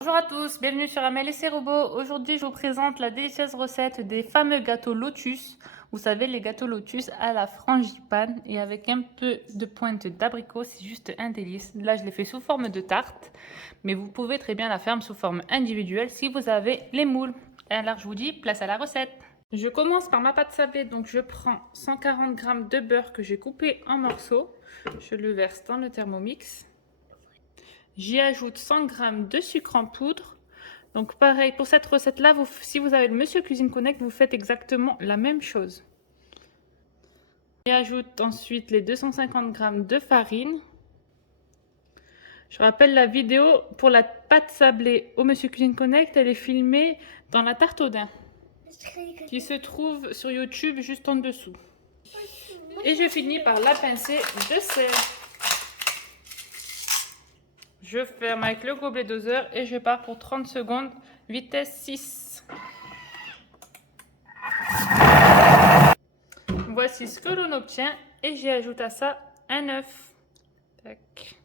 Bonjour à tous, bienvenue sur Amel et ses robots. Aujourd'hui, je vous présente la délicieuse recette des fameux gâteaux Lotus. Vous savez, les gâteaux Lotus à la frangipane et avec un peu de pointe d'abricot, c'est juste un délice. Là, je l'ai fait sous forme de tarte, mais vous pouvez très bien la faire sous forme individuelle si vous avez les moules. Alors, je vous dis, place à la recette. Je commence par ma pâte sablée, donc je prends 140 g de beurre que j'ai coupé en morceaux. Je le verse dans le Thermomix. J'y ajoute 100 g de sucre en poudre. Donc pareil, pour cette recette-là, si vous avez le Monsieur Cuisine Connect, vous faites exactement la même chose. J'y ajoute ensuite les 250 g de farine. Je rappelle la vidéo pour la pâte sablée au Monsieur Cuisine Connect, elle est filmée dans la tarte au daim, qui se trouve sur YouTube juste en dessous. Et je finis par la pincée de sel. Je ferme avec le gobelet doseur et je pars pour 30 secondes, vitesse 6. Voici ce que l'on obtient et j'y ajoute à ça un œuf. Tac.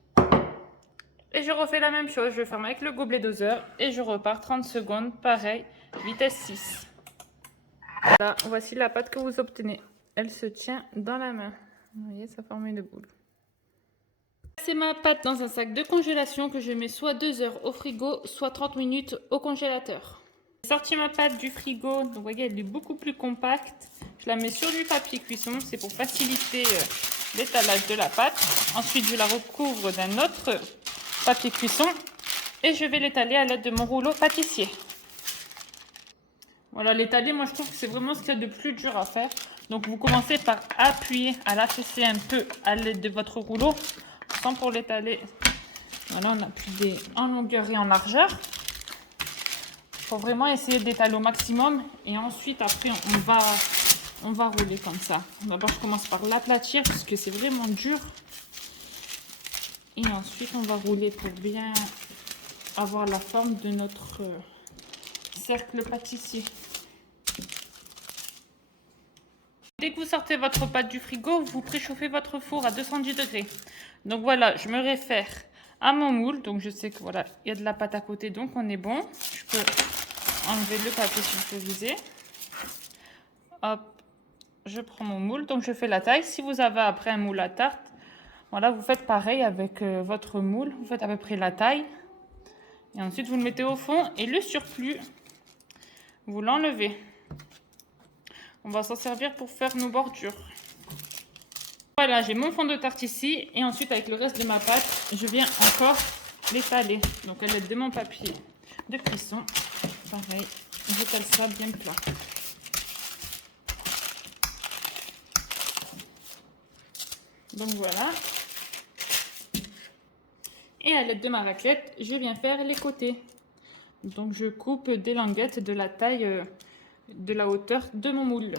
Et je refais la même chose, je ferme avec le gobelet doseur et je repars 30 secondes, pareil, vitesse 6. Voilà, voici la pâte que vous obtenez. Elle se tient dans la main. Vous voyez, ça forme une boule. C'est ma pâte dans un sac de congélation que je mets soit 2 heures au frigo, soit 30 minutes au congélateur. J'ai sorti ma pâte du frigo, donc vous voyez, elle est beaucoup plus compacte. Je la mets sur du papier cuisson, c'est pour faciliter l'étalage de la pâte. Ensuite, je la recouvre d'un autre papier cuisson et je vais l'étaler à l'aide de mon rouleau pâtissier. Voilà, l'étaler, moi je trouve que c'est vraiment ce qu'il y a de plus dur à faire. Donc vous commencez par appuyer, à l'affaisser un peu à l'aide de votre rouleau, sans pour l'étaler. Voilà, on appuie en longueur et en largeur. Il faut vraiment essayer d'étaler au maximum et ensuite après on va rouler comme ça. D'abord je commence par l'aplatir parce que c'est vraiment dur. Et ensuite on va rouler pour bien avoir la forme de notre cercle pâtissier. Dès que vous sortez votre pâte du frigo, vous préchauffez votre four à 210 degrés. Donc voilà, je me réfère à mon moule. Donc je sais que voilà, il y a de la pâte à côté, donc on est bon. Je peux enlever le papier sulfurisé. Hop, je prends mon moule. Donc je fais la taille. Si vous avez après un moule à tarte, voilà, vous faites pareil avec votre moule. Vous faites à peu près la taille. Et ensuite, vous le mettez au fond. Et le surplus, vous l'enlevez. On va s'en servir pour faire nos bordures. Voilà, j'ai mon fond de tarte ici. Et ensuite, avec le reste de ma pâte, je viens encore l'étaler. Donc, à l'aide de mon papier de cuisson. Pareil, j'étale ça bien plat. Donc, voilà. Et à l'aide de ma raclette, je viens faire les côtés. Donc, je coupe des languettes de la taille, de la hauteur de mon moule.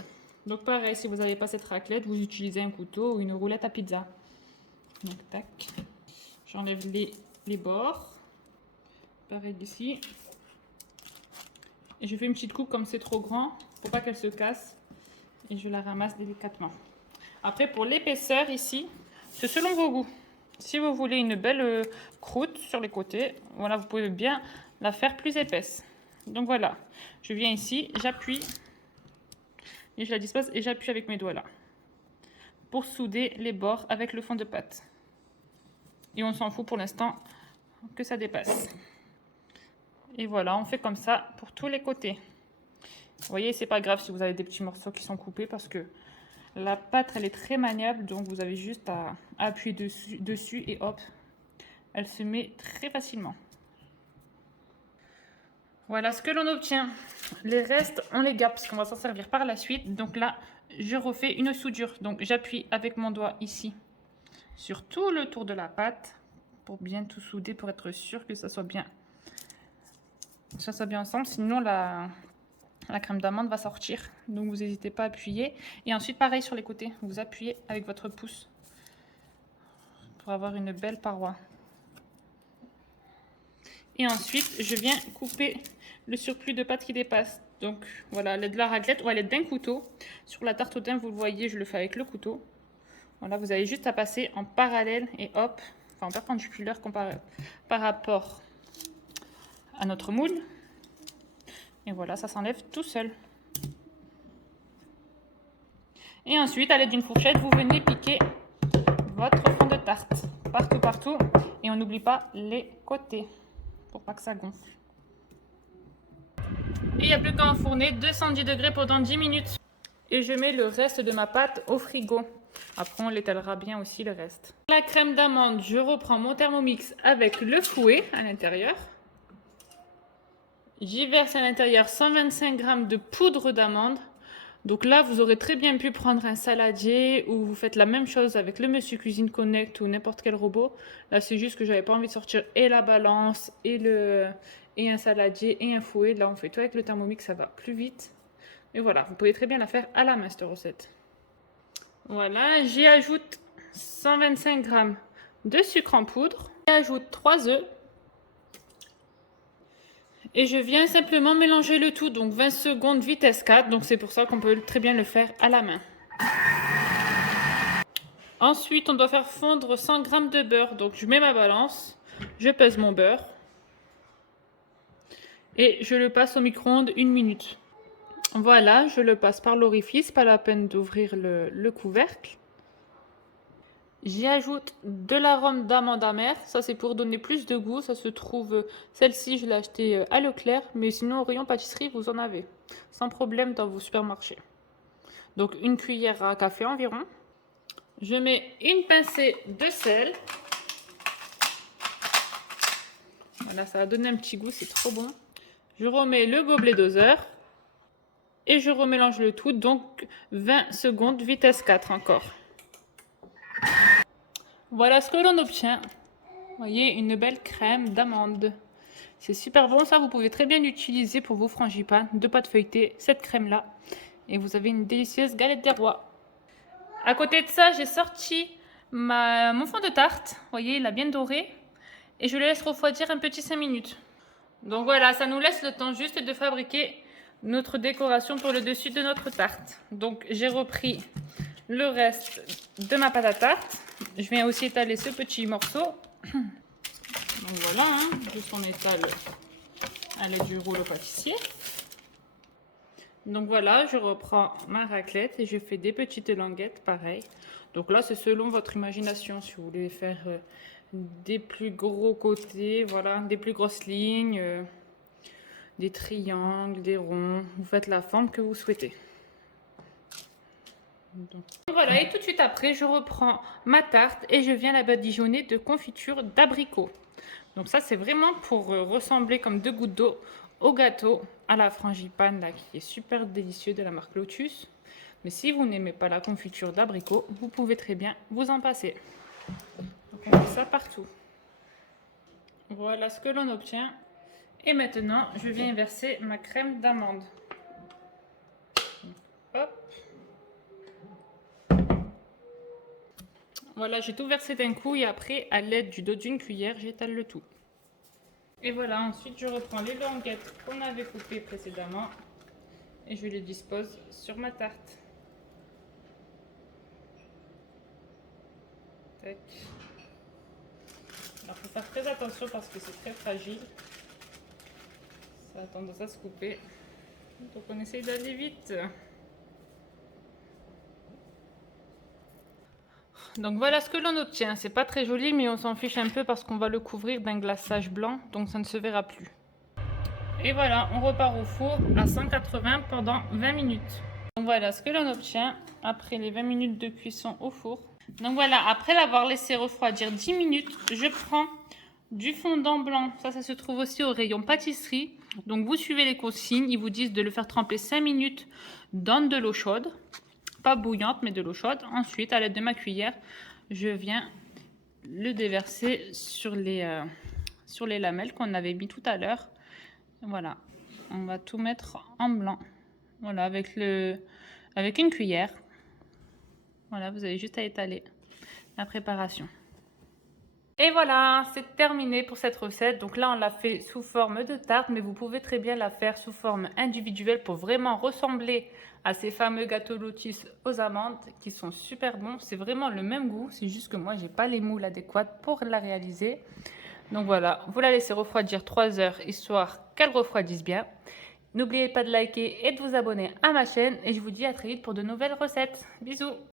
Donc pareil, si vous n'avez pas cette raclette, vous utilisez un couteau ou une roulette à pizza. Donc tac, j'enlève les bords. Pareil ici. Et je fais une petite coupe comme c'est trop grand, pour pas qu'elle se casse. Et je la ramasse délicatement. Après pour l'épaisseur ici, c'est selon vos goûts. Si vous voulez une belle croûte sur les côtés, voilà, vous pouvez bien la faire plus épaisse. Donc voilà, je viens ici, j'appuie. Et je la dispose et j'appuie avec mes doigts là. Pour souder les bords avec le fond de pâte. Et on s'en fout pour l'instant que ça dépasse. Et voilà, on fait comme ça pour tous les côtés. Vous voyez, c'est pas grave si vous avez des petits morceaux qui sont coupés parce que la pâte, elle est très maniable. Donc vous avez juste à appuyer dessus et hop, elle se met très facilement. Voilà ce que l'on obtient. Les restes, on les garde parce qu'on va s'en servir par la suite. Donc là, je refais une soudure. Donc j'appuie avec mon doigt ici sur tout le tour de la pâte pour bien tout souder, pour être sûr que ça soit bien ensemble. Sinon, la crème d'amande va sortir. Donc vous n'hésitez pas à appuyer. Et ensuite, pareil sur les côtés. Vous appuyez avec votre pouce pour avoir une belle paroi. Et ensuite, je viens couper le surplus de pâte qui dépasse. Donc voilà, à l'aide de la raclette ou à l'aide d'un couteau. Sur la tarte au thym, vous le voyez, je le fais avec le couteau. Voilà, vous avez juste à passer en parallèle et hop, enfin en perpendiculaire par rapport à notre moule. Et voilà, ça s'enlève tout seul. Et ensuite, à l'aide d'une fourchette, vous venez piquer votre fond de tarte. Partout. Et on n'oublie pas les côtés pour pas que ça gonfle. Et il n'y a plus qu'à enfourner 210 degrés pendant 10 minutes. Et je mets le reste de ma pâte au frigo. Après, on l'étalera bien aussi le reste. La crème d'amande, je reprends mon Thermomix avec le fouet à l'intérieur. J'y verse à l'intérieur 125 g de poudre d'amande. Donc là, vous aurez très bien pu prendre un saladier ou vous faites la même chose avec le Monsieur Cuisine Connect ou n'importe quel robot. Là, c'est juste que j'avais pas envie de sortir et la balance et un saladier et un fouet. Là, on fait tout avec le Thermomix, ça va plus vite. Et voilà, vous pouvez très bien la faire à la main, cette recette. Voilà, j'y ajoute 125 g de sucre en poudre. J'y ajoute 3 œufs. Et je viens simplement mélanger le tout, donc 20 secondes vitesse 4, donc c'est pour ça qu'on peut très bien le faire à la main. Ensuite, on doit faire fondre 100 g de beurre, donc je mets ma balance, je pèse mon beurre et je le passe au micro-ondes 1 minute. Voilà, je le passe par l'orifice, pas la peine d'ouvrir le couvercle. J'y ajoute de l'arôme d'amande amère, ça c'est pour donner plus de goût, ça se trouve, celle-ci je l'ai achetée à Leclerc, mais sinon au rayon pâtisserie vous en avez, sans problème dans vos supermarchés. Donc une cuillère à café environ. Je mets une pincée de sel. Voilà, ça va donner un petit goût, c'est trop bon. Je remets le gobelet doseur et je remélange le tout, donc 20 secondes, vitesse 4 encore. Voilà ce que l'on obtient. Vous voyez, une belle crème d'amande. C'est super bon, ça vous pouvez très bien l'utiliser pour vos frangipanes de pâte feuilletée, cette crème-là. Et vous avez une délicieuse galette des rois. À côté de ça, j'ai sorti mon fond de tarte. Vous voyez, il a bien doré. Et je le laisse refroidir un petit 5 minutes. Donc voilà, ça nous laisse le temps juste de fabriquer notre décoration pour le dessus de notre tarte. Donc j'ai repris le reste de ma pâte à tarte. Je viens aussi étaler ce petit morceau. Donc voilà, hein, juste on étale à l'aide du rouleau pâtissier. Donc voilà, je reprends ma raclette et je fais des petites languettes pareil. Donc là, c'est selon votre imagination. Si vous voulez faire des plus gros côtés, voilà, des plus grosses lignes, des triangles, des ronds, vous faites la forme que vous souhaitez. Donc, voilà, et tout de suite après, je reprends ma tarte et je viens la badigeonner de confiture d'abricot. Donc ça, c'est vraiment pour ressembler comme 2 gouttes d'eau au gâteau à la frangipane là, qui est super délicieux de la marque Lotus. Mais si vous n'aimez pas la confiture d'abricot, vous pouvez très bien vous en passer. Donc on fait ça partout. Voilà ce que l'on obtient. Et maintenant, je viens verser ma crème d'amande. Hop. Voilà, j'ai tout versé d'un coup et après, à l'aide du dos d'une cuillère, j'étale le tout. Et voilà, ensuite je reprends les languettes qu'on avait coupées précédemment et je les dispose sur ma tarte. Tac. Alors il faut faire très attention parce que c'est très fragile. Ça a tendance à se couper. Donc on essaye d'aller vite. Donc voilà ce que l'on obtient. C'est pas très joli mais on s'en fiche un peu parce qu'on va le couvrir d'un glaçage blanc donc ça ne se verra plus. Et voilà, on repart au four à 180 pendant 20 minutes. Donc voilà ce que l'on obtient après les 20 minutes de cuisson au four. Donc voilà, après l'avoir laissé refroidir 10 minutes, je prends du fondant blanc. Ça se trouve aussi au rayon pâtisserie. Donc vous suivez les consignes, ils vous disent de le faire tremper 5 minutes dans de l'eau chaude. Pas bouillante mais de l'eau chaude. Ensuite, à l'aide de ma cuillère, je viens le déverser sur les lamelles qu'on avait mis tout à l'heure. Voilà, on va tout mettre en blanc. Voilà, avec une cuillère. Voilà, vous avez juste à étaler la préparation. Et voilà, c'est terminé pour cette recette. Donc là, on l'a fait sous forme de tarte, mais vous pouvez très bien la faire sous forme individuelle pour vraiment ressembler à ces fameux gâteaux Lotus aux amandes qui sont super bons. C'est vraiment le même goût, c'est juste que moi, j'ai pas les moules adéquats pour la réaliser. Donc voilà, vous la laissez refroidir 3 heures, histoire qu'elle refroidisse bien. N'oubliez pas de liker et de vous abonner à ma chaîne et je vous dis à très vite pour de nouvelles recettes. Bisous!